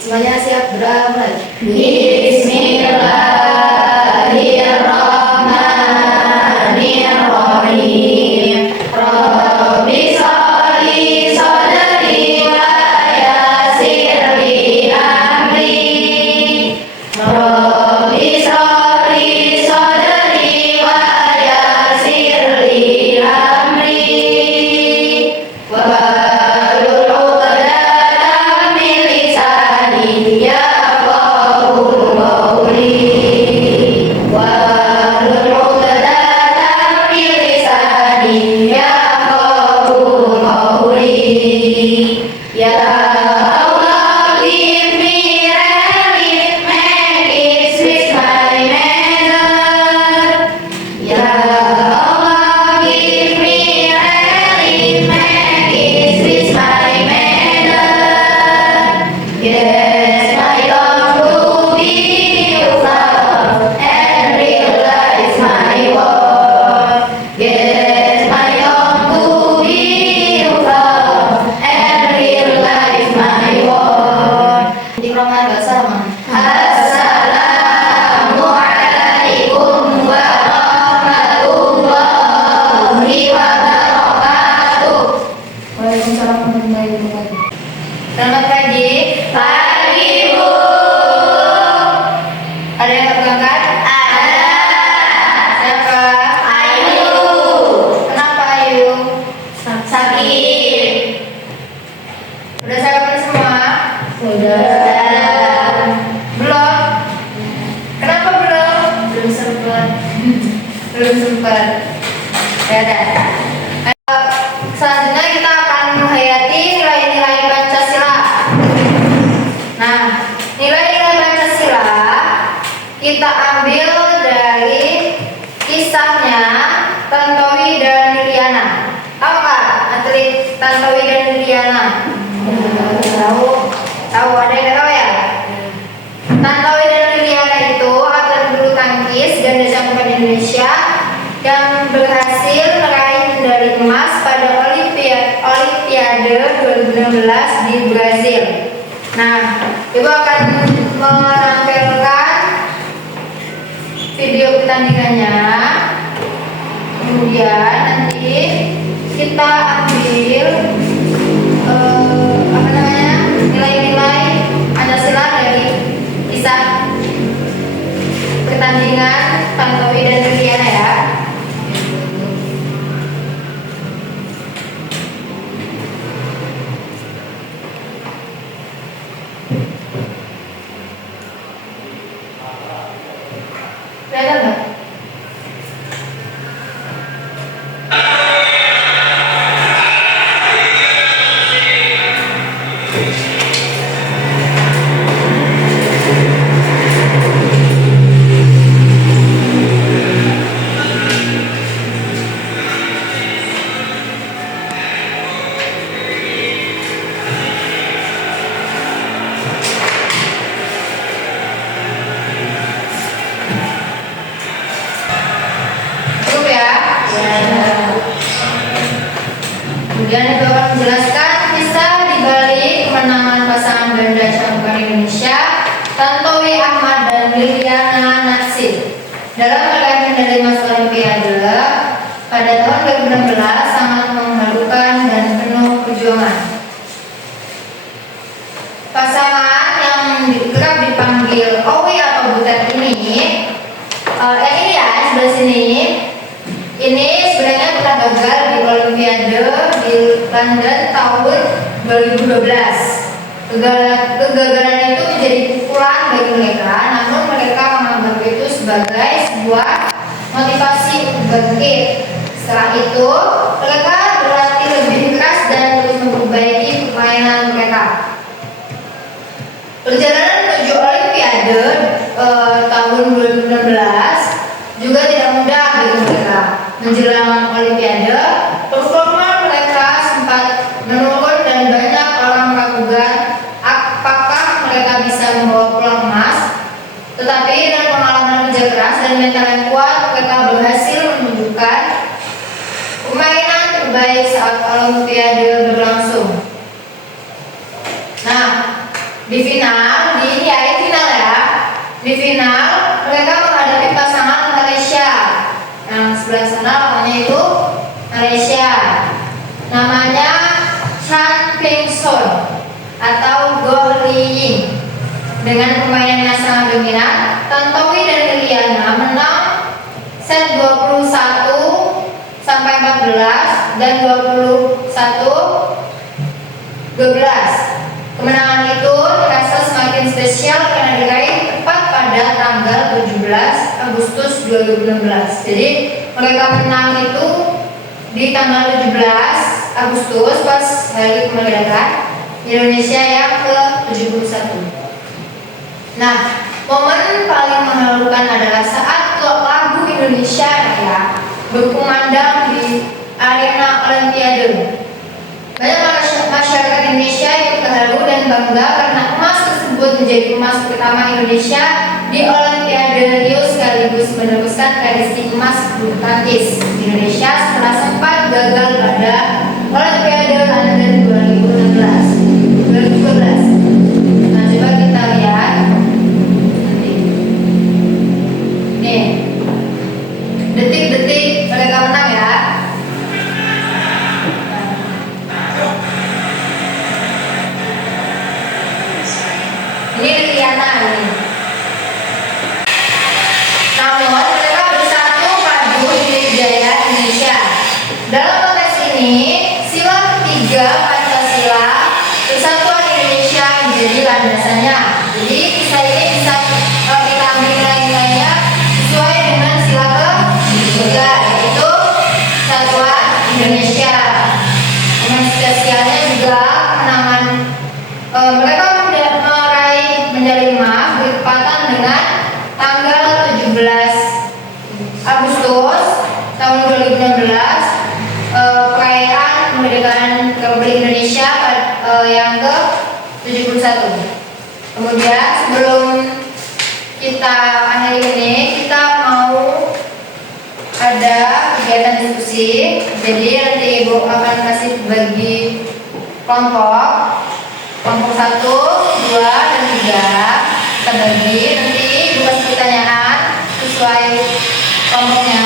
Semuanya siap, beramai. Bismillahirrahmanirrahim. Rabbi sholli shodri wa yassir li amri. Rabbi sholli shodri wa yassir li amri. Wahlul 'uqdatam min lisani yafqahu qawli. Wahlul 'uqdatam min lisani yafqahu qawli. Ya Allah, give me relief, make it sweet my mother. Ya Allah, give me relief, make it sweet my mother. Yes, my love to be love and realize my worth. Yes, my love to be love and realize my worth. Iqra bersama. Assalamualaikum warahmatullahi wabarakatuh. Waalaikumsalam warahmatullahi wabarakatuh. Selamat pagi. Pagi, Bu. Ada yang berangkat? Ada. Siapa? Ayu. Kenapa Ayu? Sakit. Udah sarapan semua? Sudah. Belum? Kenapa belum? Belum sempat. Belum sempat. Ya udah. Selanjutnya kita akan menghayati nilai-nilai Pancasila. Nah, nilai-nilai Pancasila kita ambil dari kisahnya Tantowi dan Liliana. Tahu nggak atlet Tantowi dan Liliana? Tahu. Tahu, ada yang tahu ya? Tantowi dan Liliana itu atlet bulu tangkis ganda campuran Indonesia yang berhasil meraih medali emas pada Olimpiade 2016 di Brazil. Nah, Ibu akan menampilkan video pertandingannya. Kemudian nanti kita ambil nilai-nilai Pancasila dari kisah pertandingan Tantowi dan Liliana ya. Kelihatan nggak? Cukup ya? Kemudian Ibu akan menjelaskan kisah di balik kemenangan pasangan ganda campuran Indonesia Tantowi Ahmad dan Liliana Natsir dalam meraih medali emas Olimpiade pada tahun 2016 sangat memalukan dan penuh perjuangan. Pasangan yang kerap dipanggil Owi atau Butet ini, yang ini ya sebelah sini. Ini sebenarnya pernah gagal di Olimpiade di London tahun 2012. Kegagalan itu menjadi pukulan bagi mereka, namun mereka menganggap itu sebagai sebuah motivasi untuk bangkit. Setelah itu, mereka berlatih lebih keras dan terus memperbaiki permainan mereka. Perjalanan menuju Olimpiade tahun 2016 juga tidak mudah bagi mereka. Menjelang Olimpiade, performa mereka sempat menurun dan banyak orang meragukan apakah mereka bisa membawa pulang emas. Tetapi dengan pengalaman kerja keras dan mental yang kuat, mereka berhasil menunjukkan permainan terbaik saat Olimpiade berlangsung. Nah, di final dengan permainan yang sangat dominan. Tantowi dan Liliana menang set 21 sampai 14 dan 21-12. Kemenangan itu terasa semakin spesial karena diraih tepat pada tanggal 17 Agustus 2016. Jadi mereka menang itu di tanggal 17 Agustus pas hari kemerdekaan Indonesia yang ke-71. Nah, momen paling mengharukan adalah saat lagu Indonesia Raya berkumandang di arena Olimpiade. Banyak masyarakat Indonesia yang terharu dan bangga karena emas tersebut menjadi emas pertama Indonesia di Olimpiade Rio sekaligus meneruskan tradisi emas bulu tangkis Indonesia setelah sempat gagal pada Olimpiade London 2012. Nah, coba kita lihat. Nih, detik-detik mereka menang ya. Ini Liliana ini. Namun mereka bersatu padu di Jaya Indonesia. Dalam konteks ini, sila ketiga Pancasila Persatuan Indonesia menjadi landasannya. Jadi kisah ini bisa kita ambil nilai-nilainya sesuai dengan sila ketiga, yaitu Persatuan Indonesia. Dengan spesialnya juga kemenangan mereka meraih medali emas bertepatan dengan tanggal 17 Agustus tahun 2016, perayaan kemerdekaan Republik Indonesia yang ke-71. Kemudian sebelum kita akhiri ini, kita mau ada kegiatan diskusi. Jadi nanti Ibu akan kasih bagi kelompok 1, 2, dan 3. Kita bagi, nanti Ibu kasih pertanyaan sesuai kelompoknya.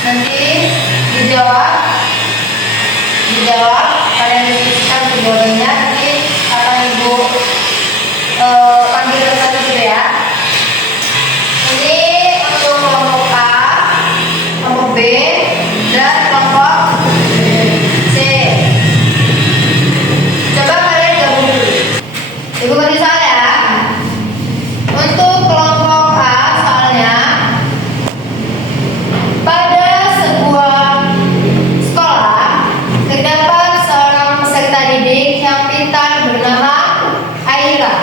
Nanti dijawab, kalian diskusikan jawabannya. Nanti akan Ibu panggil satu gitu ya. Ini untuk kelompok A, kelompok B, dan kelompok C. Coba kalian gabung dulu. Ibu kasih soal ya. Untuk kelompok A, soalnya pada sebuah sekolah terdapat seorang peserta didik yang pintar bernama Aira.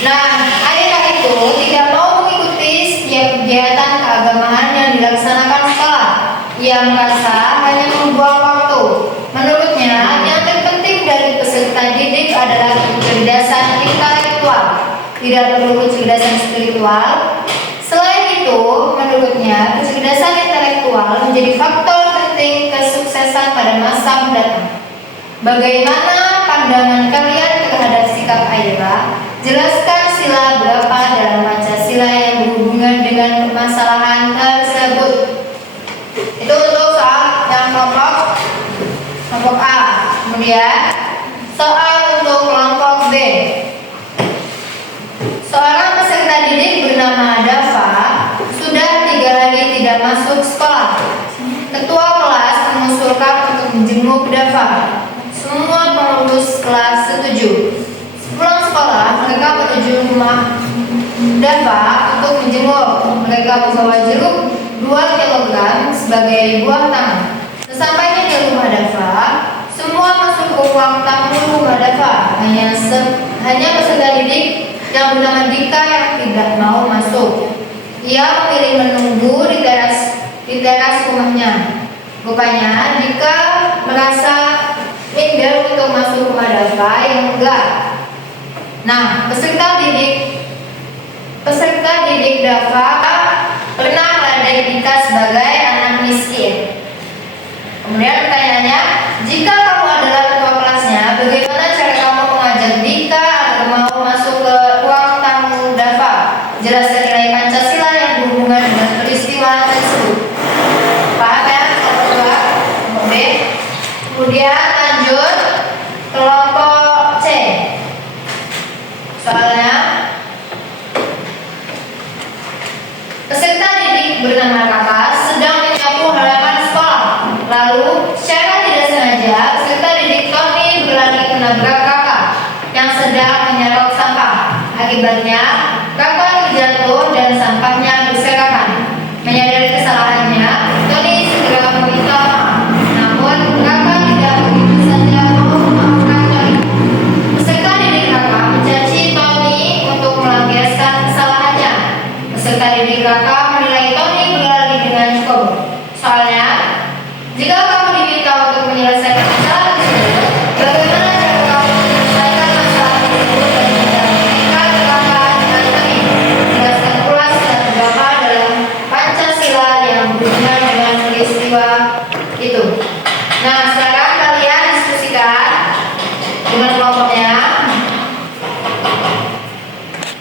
Nah, Aira itu tidak mau mengikuti setiap kegiatan keagamaan yang dilaksanakan sekolah. Ia merasa hanya membuang waktu. Menurutnya, yang terpenting dari peserta didik adalah kecerdasan intelektual, tidak perlu kecerdasan spiritual. Selain itu, menurutnya kecerdasan intelektual menjadi faktor penting kesuksesan pada masa mendatang. Bagaimana pandangan kalian terhadap sikap Aira? Jelaskan sila berapa dalam Pancasila yang berhubungan dengan permasalahan tersebut. Itu untuk soal yang kelompok A. Kemudian soal untuk kelompok B. Seorang peserta didik bernama Dava sudah 3 hari tidak masuk sekolah. Ketua kelas mengusulkan untuk menjenguk Dava. Semua pengurus kelas setuju. Sepulang sekolah, mereka menuju rumah Dava untuk menjenguk. Mereka membawa jeruk 2 kg sebagai buah tangan. Sesampainya di rumah Dava, semua masuk ke ruang tamu rumah Dava. Hanya peserta didik yang bernama Dika yang tidak mau masuk. Ia memilih menunggu di teras rumahnya. Rupanya Dika merasa minder untuk masuk rumah Dava yang enggak. Nah, peserta didik Dava pernah meladai Dika sebagai anak miskin. Kemudian pertanyaannya, jika kamu adalah ketua kelasnya, bagaimana cara kamu mengajak Dika agar mau masuk ke ruang tamu Dava? Jelaskan nilai Pancasila yang berhubungan dengan peristiwa tersebut. Paham ya? Kelompok B. Kemudian lanjut kelompok C. menabrak kakak yang sedang menyerok sampah. Akibatnya, kakak terjatuh dan sampahnya berserakan. Menyadari kesalahannya, Tony segera meminta maaf. Namun, kakak tidak begitu saja mau memaafkan Tony. Peserta didik kakak mencaci Tony untuk melampiaskan kesalahannya. Peserta didik kakak menilai Tony berlari dengan cukup. Soalnya, jika kamu diminta untuk menyelesaikan masalah tersebut, bagaimana cara kamu menyelesaikan masalah tersebut dan tidak mengikat kakak dengan Tony? Jelaskan pula secara terbuka dalam Pancasila yang berhubungan dengan peristiwa itu. Nah, sekarang kalian diskusikan dengan kelompoknya.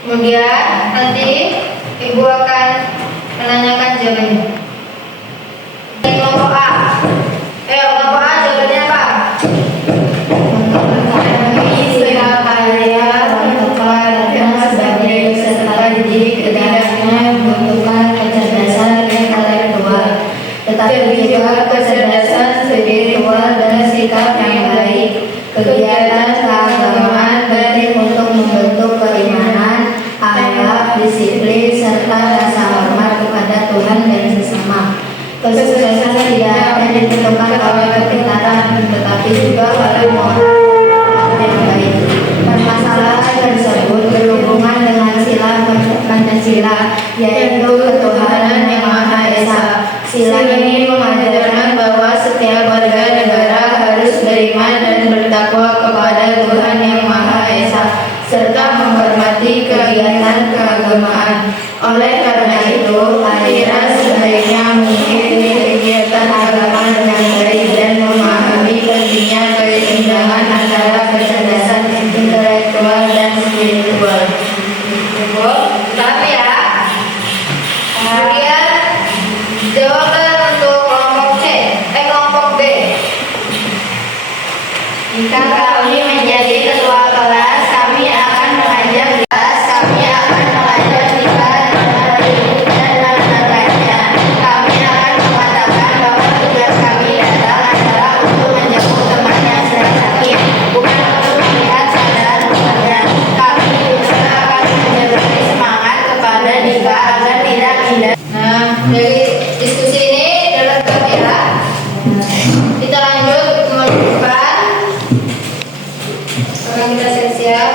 Kemudian nanti ibu akan menanyakan jawabannya. Kelompok A. Kelompok A jawabannya apa? Sebagai peserta didik tidaknya membutuhkan kecerdasan intelektual, tetapi juga kecerdasan spiritual dan sikap yang baik. Kegiatan keagamaan penting untuk membentuk keimanan, akhlak, disiplin, serta rasa hormat kepada Tuhan dan sesama. Kesuksesan tidak hanya ditentukan oleh kepintaran, tetapi juga oleh moral yang baik. Permasalahan tersebut berhubungan dengan sila Pancasila, yaitu ketuhanan yang Maha Esa. Sila ini mengajarkan bahwa setiap warga negara harus beriman dan bertakwa kepada Tuhan yang Maha Esa, serta menghormati kegiatan keagamaan. Oleh karena itu, aliran sebaiknya mengikuti kegiatan agama dengan baik dan memahami pentingnya keseimbangan antara kecerdasan intelektual dan spiritual. Paham ya? Kemudian jawaban untuk kelompok C, kelompok B. Jika kami menjadi ketua kelas, kami akan mengajak kami akan mengajak dan lain-lainnya. Kami akan mengatakan bahwa tugas kami datang adalah untuk menjemput teman yang sedang sakit, bukan untuk melihat keadaan rumahnya. Kami juga akan menjadi semangat kepada Dika agar tidak hindar. Nah, dari diskusi ini dapat kami ya. Kita lanjut ke minggu depan. Sekarang kita siap-siap.